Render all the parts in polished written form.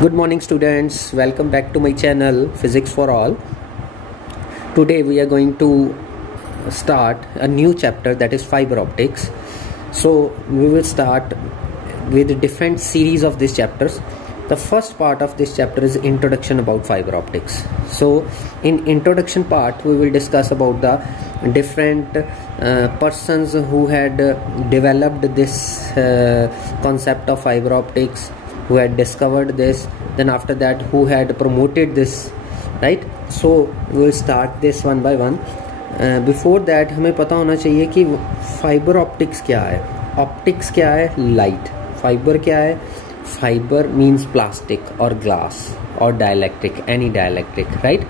Good morning students, welcome back to my channel Physics for All. Today we are going to start a new chapter, that is fiber optics. So we will start with a different series of these chapters. The first part of this chapter is introduction about fiber optics. So in introduction part we will discuss about the different persons who had developed this concept of fiber optics, who had discovered this, then after that who had promoted this, right? So we will start this one by one. Before that हमें पता होना चाहिए कि fibre optics क्या है. Optics क्या है? Light. Fibre क्या है? फाइबर मीन्स प्लास्टिक और ग्लास और dielectric, any dielectric, right?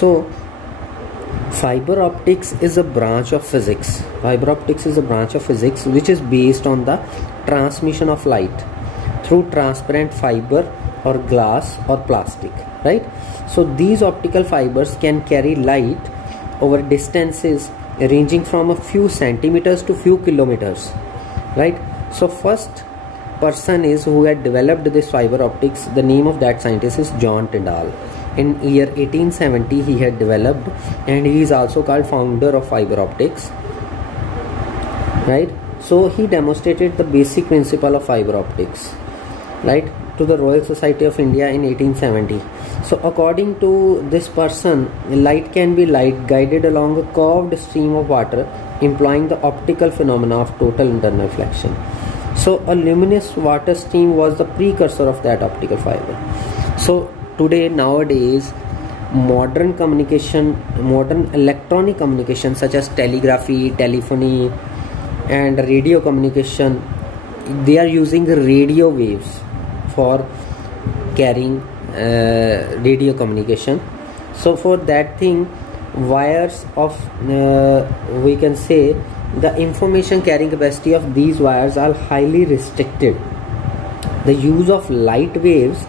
So fiber optics is a branch of physics. Fiber optics is a branch of physics which is based on the transmission of light through transparent fiber or glass or plastic, right? So these optical fibers can carry light over distances ranging from a few centimeters to few kilometers, right? So first person is who had developed this fiber optics. The name of that scientist is John Tyndall. In year 1870 he had developed, and he is also called founder of fiber optics, right? So he demonstrated the basic principle of fiber optics, right, to the Royal Society of India in 1870. So according to this person, light can be guided along a curved stream of water, implying the optical phenomena of total internal reflection. So a luminous water stream was the precursor of that optical fiber. So today, nowadays, modern electronic communication such as telegraphy, telephony and radio communication, they are using radio waves for carrying radio communication. So for that thing, wires of we can say the information carrying capacity of these wires are highly restricted. The use of light waves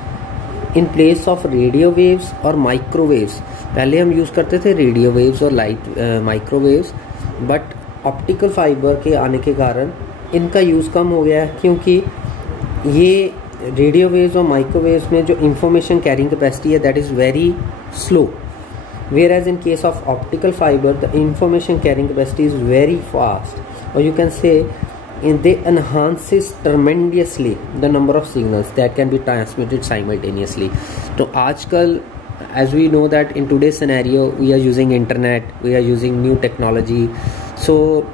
in place of radio waves और microwaves. पहले हम use करते थे radio waves और light microwaves, but optical fibre के आने के कारण इनका यूज़ कम हो गया है, क्योंकि ये रेडियो वेव्स और माइक्रोवेव्स में जो इंफॉर्मेशन कैरिंग कैपेसिटी है that is very slow, whereas in case of optical fiber the information carrying capacity is very fast, or you can say they enhances tremendously the number of signals that can be transmitted simultaneously. So आजकल, as we know that in today's scenario we are using internet, we are using new technology. So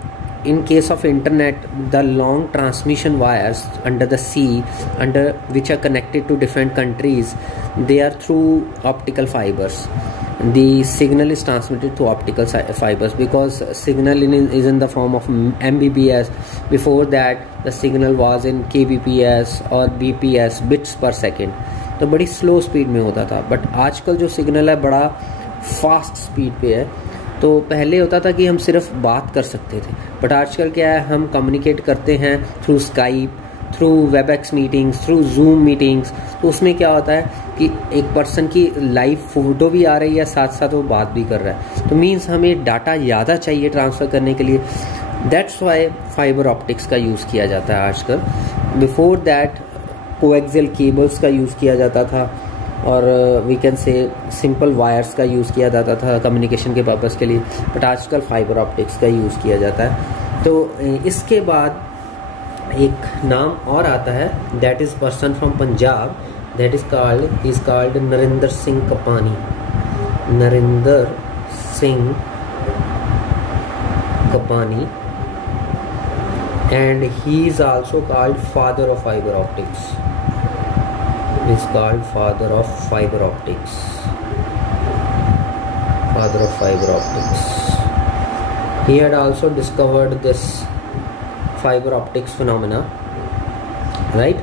in case of internet, the long transmission wires under the sea, under which are connected to different countries, they are through optical fibers. The signal is transmitted through optical fibers because signal is in the form of Mbps. Before that the signal was in kbps or bps, bits per second. तो बड़ी slow speed में होता था, but आजकल जो signal है बड़ा fast speed पे है. तो पहले होता था कि हम सिर्फ बात कर सकते थे, बट आजकल क्या है, हम कम्युनिकेट करते हैं through Skype, through Webex meetings, through zoom meetings. तो उसमें क्या होता है कि एक पर्सन की लाइव फोटो भी आ रही है, साथ साथ वो बात भी कर रहा है. तो मीन्स हमें डाटा ज़्यादा चाहिए ट्रांसफ़र करने के लिए. दैट्स वाई फाइबर ऑप्टिक्स का यूज़ किया जाता है आजकल. बिफोर दैट कोएक्सियल केबल्स का यूज़ किया जाता था, और we can say simple wires का यूज़ किया जाता था कम्युनिकेशन के पर्पज़ के लिए, बट आजकल फाइबर ऑप्टिक्स का यूज़ किया जाता है. तो इसके बाद एक नाम और आता है, that is person from Punjab, that is called Narendra Singh Kapany. Narendra Singh Kapany, and he is also called father of fiber optics. He is called father of fiber optics. Father of fiber optics. He had also discovered this fiber optics phenomena, right,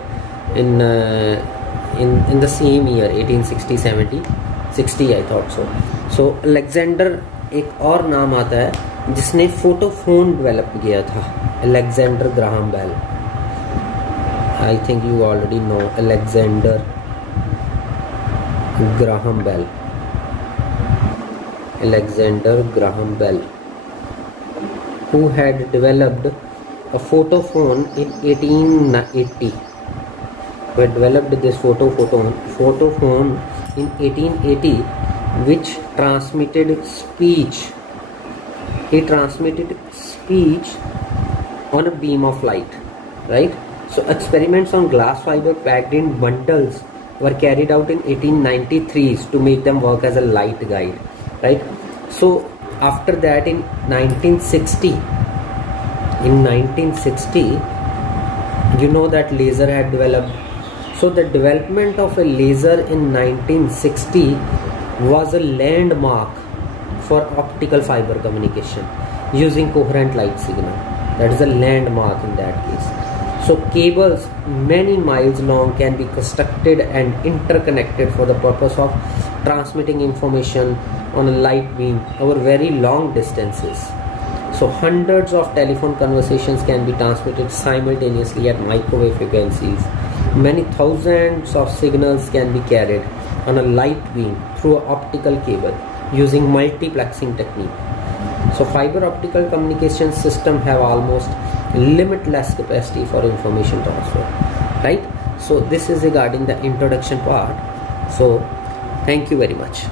in the same year 1860 60 I thought so. So Alexander एक और नाम आता है जिसने photophone develop किया था, Alexander Graham Bell. I think you already know Alexander Graham Bell. Alexander Graham Bell, who had developed a photophone in 1880. who had developed this photophone in 1880, which transmitted speech. He transmitted speech on a beam of light, right? So experiments on glass fiber packed in bundles were carried out in 1893 to make them work as a light guide, right? So after that, in 1960, you know that laser had developed. So the development of a laser in 1960 was a landmark for optical fiber communication using coherent light signal. That is a landmark in that case. So cables many miles long can be constructed and interconnected for the purpose of transmitting information on a light beam over very long distances. So hundreds of telephone conversations can be transmitted simultaneously at microwave frequencies. Many thousands of signals can be carried on a light beam through an optical cable using multiplexing technique. So fiber optical communication system have almost limitless capacity for information transfer, right? So this is regarding the introduction part. So thank you very much.